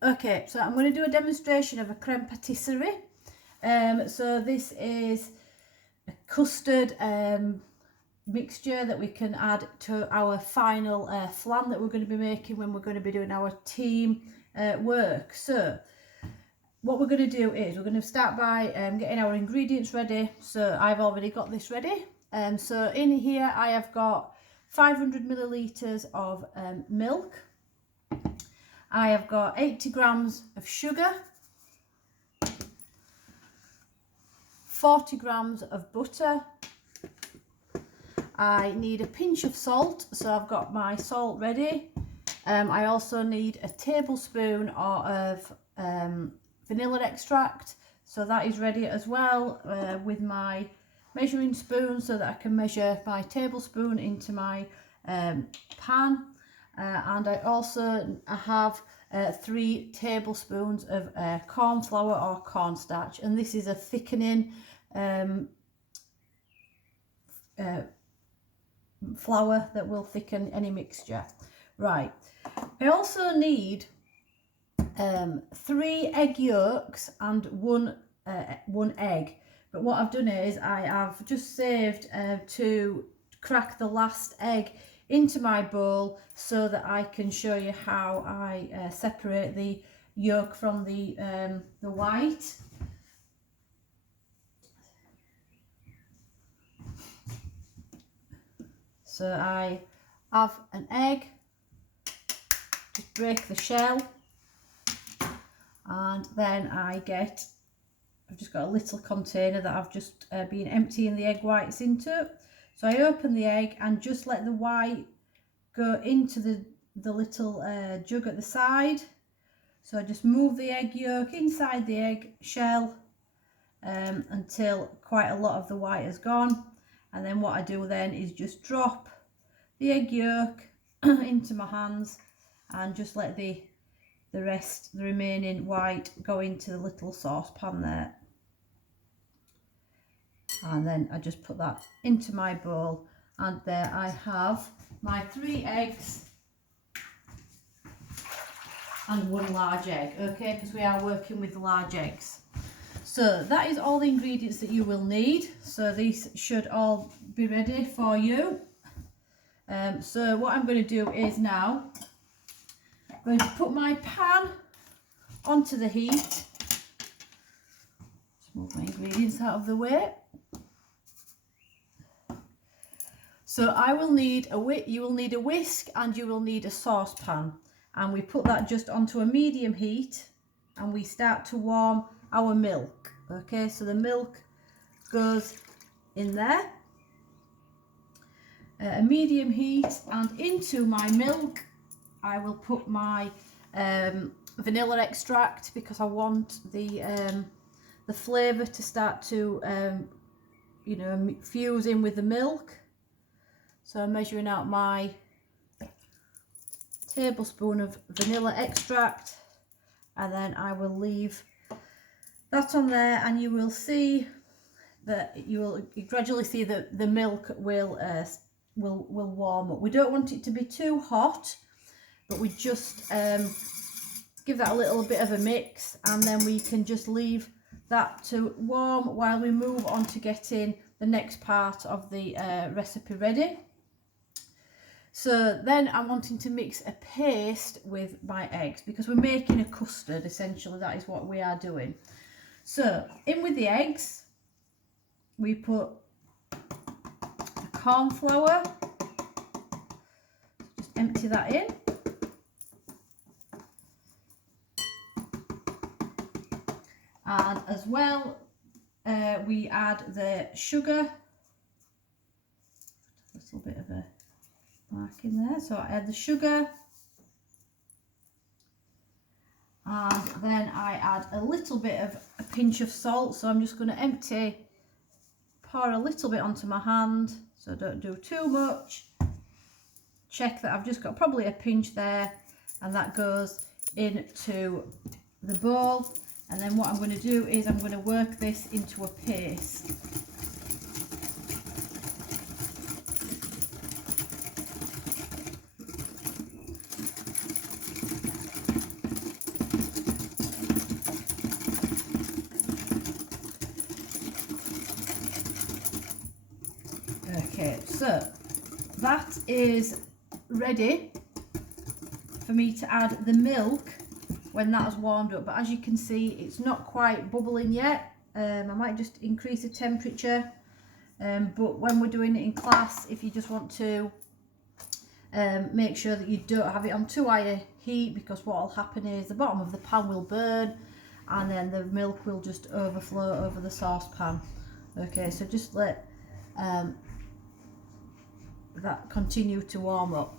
Okay, so I'm going to do a demonstration of a creme patisserie. So this is a custard mixture that we can add to our final flan that we're going to be making when we're going to be doing our team work. So what we're going to do is we're going to start by getting our ingredients ready. So I've already got this ready. So in here I have got 500 millilitres of milk. I have got 80 grams of sugar, 40 grams of butter. I need a pinch of salt, so I've got my salt ready. I also need a tablespoon of vanilla extract, so that is ready as well, with my measuring spoon so that I can measure my tablespoon into my pan. And I also have 3 tablespoons of corn flour or cornstarch, and this is a thickening flour that will thicken any mixture. Right, I also need 3 egg yolks and one egg, but what I've done is I have just saved to crack the last egg into my bowl so that I can show you how I separate the yolk from the white. So I have an egg, just break the shell, and then I've just got a little container that I've just been emptying the egg whites into. So I open the egg and just let the white go into the little jug at the side. So I just move the egg yolk inside the egg shell until quite a lot of the white has gone. And then what I do then is just drop the egg yolk into my hands and just let the remaining white go into the little saucepan there. And then I just put that into my bowl, and there I have my 3 eggs and 1 large egg, okay, because we are working with large eggs. So that is all the ingredients that you will need. So these should all be ready for you. So what I'm going to do is now I'm going to put my pan onto the heat. Just move my ingredients out of the way. So you will need a whisk and you will need a saucepan, and we put that just onto a medium heat and we start to warm our milk. Okay, so the milk goes in there, a medium heat, and into my milk I will put my vanilla extract because I want the flavour to start to fuse in with the milk. So I'm measuring out my tablespoon of vanilla extract, and then I will leave that on there, and you will see that you gradually see that the milk will warm up. We don't want it to be too hot, but we just give that a little bit of a mix, and then we can just leave that to warm while we move on to getting the next part of the recipe ready. So then I'm wanting to mix a paste with my eggs because we're making a custard, essentially. That is what we are doing. So in with the eggs, we put the corn flour, just empty that in. And as well, we add the sugar, a little bit of a mark in there. So I add the sugar, and then I add a little bit of a pinch of salt. So I'm just going to pour a little bit onto my hand, so don't do too much. Check that I've just got probably a pinch there, and that goes into the bowl. And then what I'm going to do is I'm going to work this into a paste. Okay, so that is ready for me to add the milk when that has warmed up, but as you can see it's not quite bubbling yet. I might just increase the temperature, but when we're doing it in class, if you just want to make sure that you don't have it on too high a heat, because what will happen is the bottom of the pan will burn and then the milk will just overflow over the saucepan. Okay, so just let that continue to warm up.